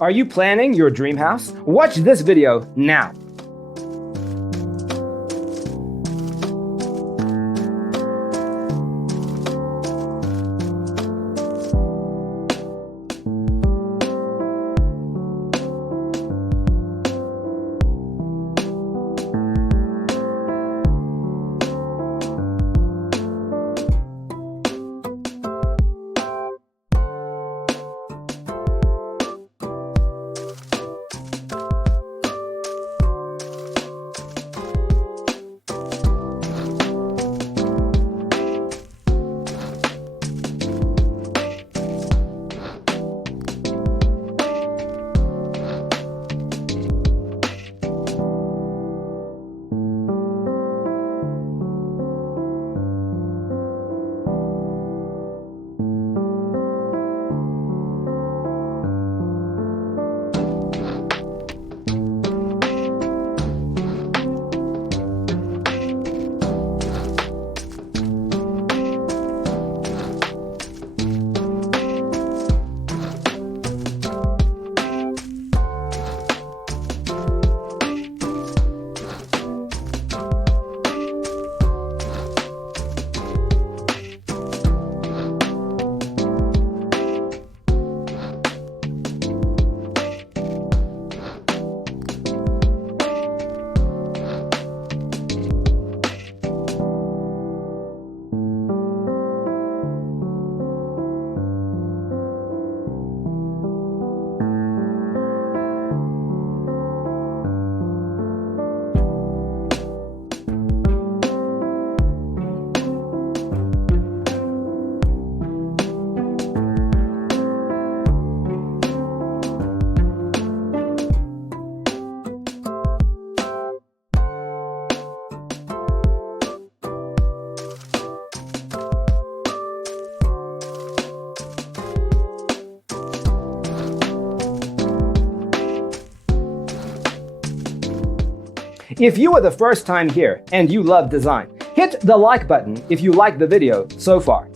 Are you planning your dream house? Watch this video now. If you are the first time here and you love design, hit the like button if you like the video so far.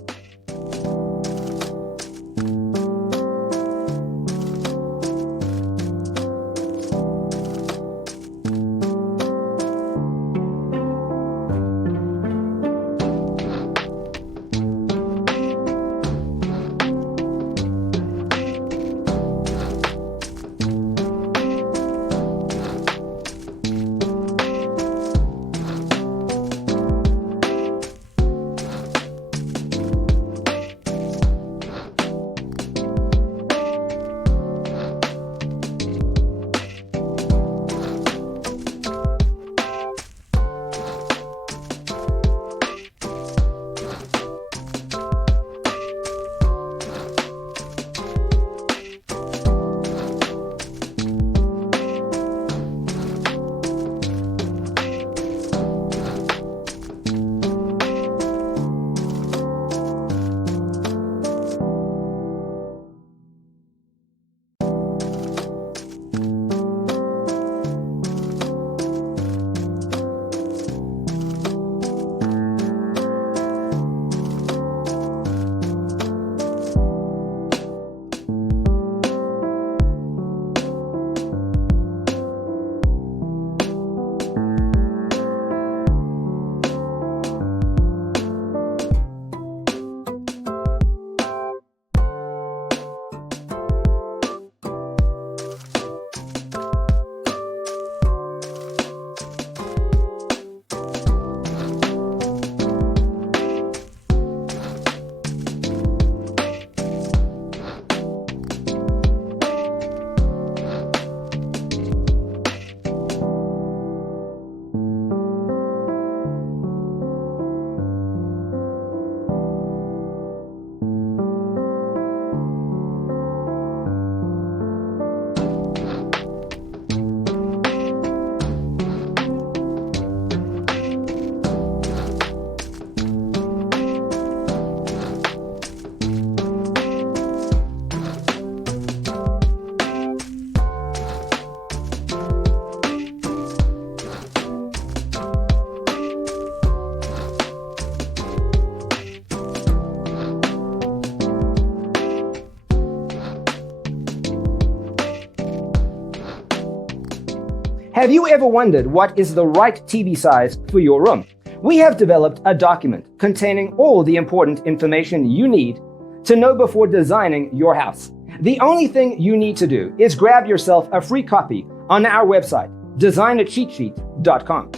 Have you ever wondered what is the right TV size for your room? We have developed a document containing all the important information you need to know before designing your house. The only thing you need to do is grab yourself a free copy on our website, designercheatsheet.com.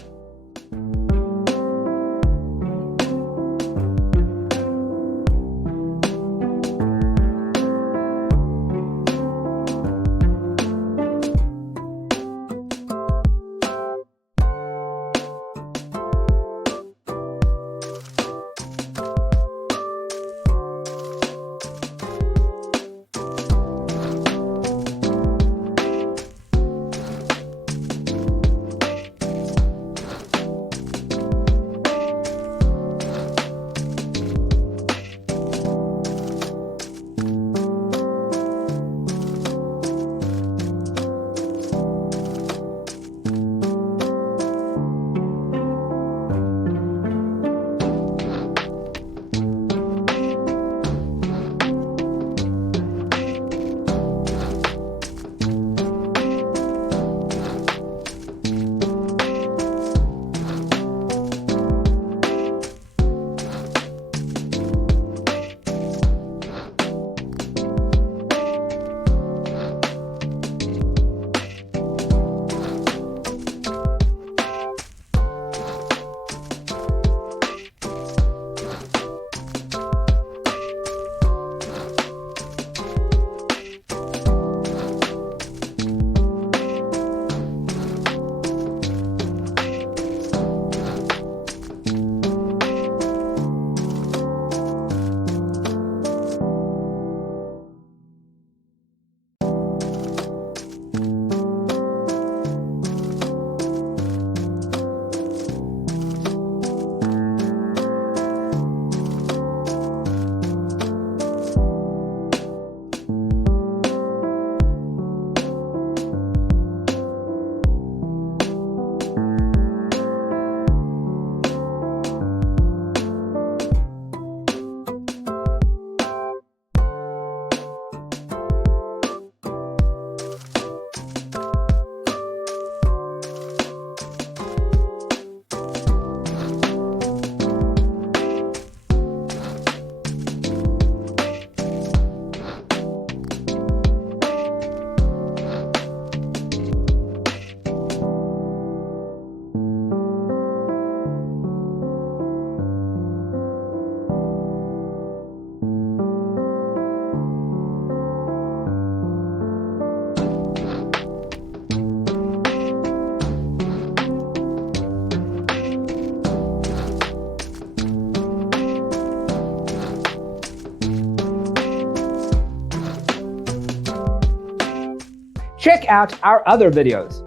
Check out our other videos.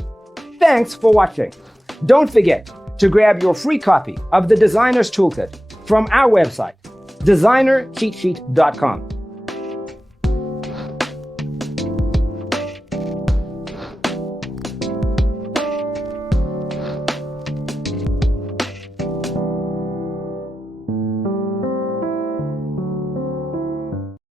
Thanks for watching. Don't forget to grab your free copy of the Designer's Toolkit from our website, designercheatsheet.com.